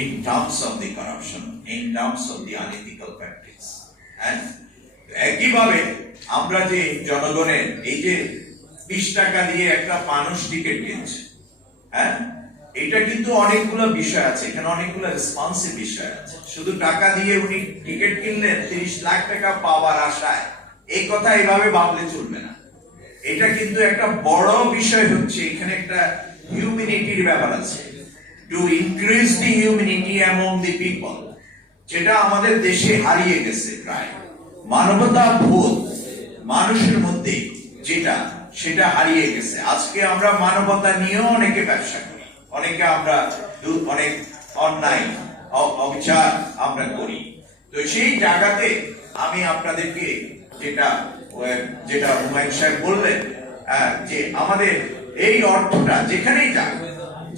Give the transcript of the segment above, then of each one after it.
in terms of the corruption, in terms of the unethical practice. And একইভাবে আমরা যে জনগণের এই যে 20 টাকা দিয়ে একটা মানুষ টিকিট কিনছে, হ্যাঁ, এটা কিন্তু অনেকগুলো বিষয় আছে, এখানে অনেকগুলো রেসপন্সিভ বিষয় আছে। শুধু টাকা দিয়ে উনি টিকিট কিনলেন 30 লাখ টাকা পাওয়ার আশায়, এই কথা এইভাবে ভাবলে চলবে না। এটা কিন্তু একটা বড় বিষয় হচ্ছে, এখানে একটা হিউম্যানিটির ব্যাপার আছে, to increase the humanity among the people, যেটা আমাদের দেশে হারিয়ে গেছে প্রায়। মানবতা বোধ মানুষের মধ্যে যেটা, সেটা হারিয়ে গেছে। আজকে আমরা মানবতা নিয়েও অনেকে ব্যবসা করি, অনেকে আমরা অনেক অন্যায় অবিচার আমরা করি। তো সেই জায়গাতে আমি আপনাদেরকে যেটা হুমায়ুন সাহেব বললেন, যে আমাদের এই অর্থটা যেখানেই যাক,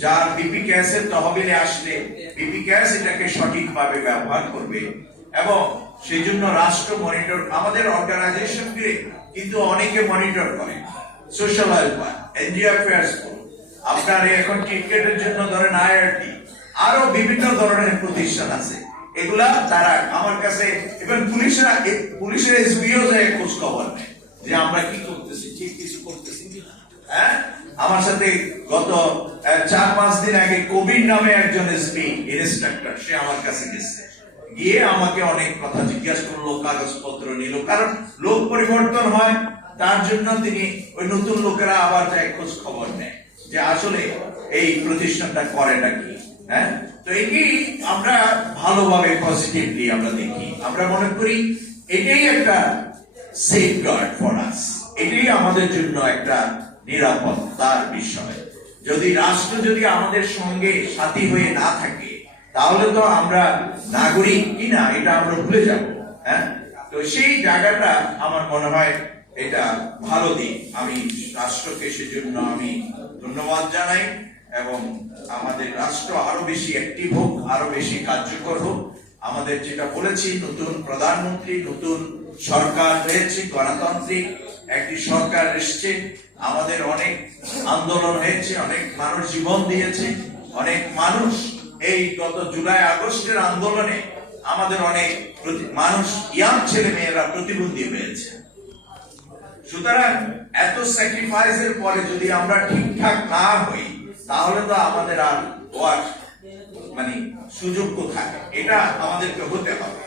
যার বিপি ক্যাশের তহবিলে আসলে বিপি ক্যাশ এটাকে সঠিকভাবে ব্যবহার করবে, এবং সেই জন্য রাষ্ট্র মনিটর, আমাদের অর্গানাইজেশনকে কিন্তু অনেকে মনিটর করে, সোশ্যাল ওয়েলফেয়ার, এনজিও অ্যাফেয়ার্স, আপনার এখন ক্রিকেটের জন্য ধরেন আইআরটি, আরো বিভিন্ন ধরনের প্রতিষ্ঠান আছে, এগুলা তারা আমার কাছে, এবং পুলিশের এসবিও যায় খোঁজ খবর নেয় যে আমরা কি করতেছি, ঠিক কিছু করতেছি কিনা। হ্যাঁ, আমার সাথে গত 4-5 দিন আগে কবির নামে একজন এসপি ইন্সট্রাক্টর, সে আমার কাছে গেছে, গিয়ে আমাকে অনেক কথা জিজ্ঞাসা করলো, কাগজপত্র নিল, কারণ লোক পরিবর্তন হয়, তার জন্য তিনি ওই নতুন লোকেরা আবার যায় খোঁজ খবর নেয় যে আসলে এই প্রতিষ্ঠানটা করেটা কি। হ্যাঁ, তো এটি আমরা ভালোভাবে পজিটিভলি আমরা দেখি, আমরা মনে করি এটাই একটা সেফগার্ড ফর আস, এটাই আমাদের জন্য একটা নিরাপত্তার বিষয়। যদি রাষ্ট্র যদি আমাদের সঙ্গে সাথী হয়ে না থাকে, তাহলে তো আমরা নাগরিক কিনা এটা আমরা ভুলে যাব। হ্যাঁ, তো সেই জায়গাটা আমার মনে হয় এটা ভালো দিক। আমি রাষ্ট্রকে সেজন্য আমি ধন্যবাদ জানাই, এবং আমাদের রাষ্ট্র আরো বেশি অ্যাক্টিভ হোক, আরো বেশি কার্যকর হোক। আমাদের যেটা বলেছি, নতুন প্রধানমন্ত্রী, নতুন সরকার হয়েছে, গণতান্ত্রিক একটি সরকার এসছে, আমাদের অনেক আন্দোলন হয়েছে, অনেক মানুষ জীবন দিয়েছে, অনেক মানুষ এই গত জুলাই আগস্টের আন্দোলনে আমাদের অনেক মানুষ, ইয়াং ছেলে মেয়েরা প্রতিবন্ধী হয়েছে। সুতরাং এত স্যাক্রিফাইসের পরে যদি আমরা ঠিকঠাক না হই, তাহলে তো আমাদের আর হওয়ার সুযোগ কোথায়, এটা আমাদেরকে হতে হবে।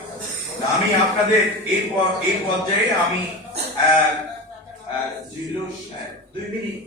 আমি আপনাদের এই পর্যায়ে আমি 2 মিনিট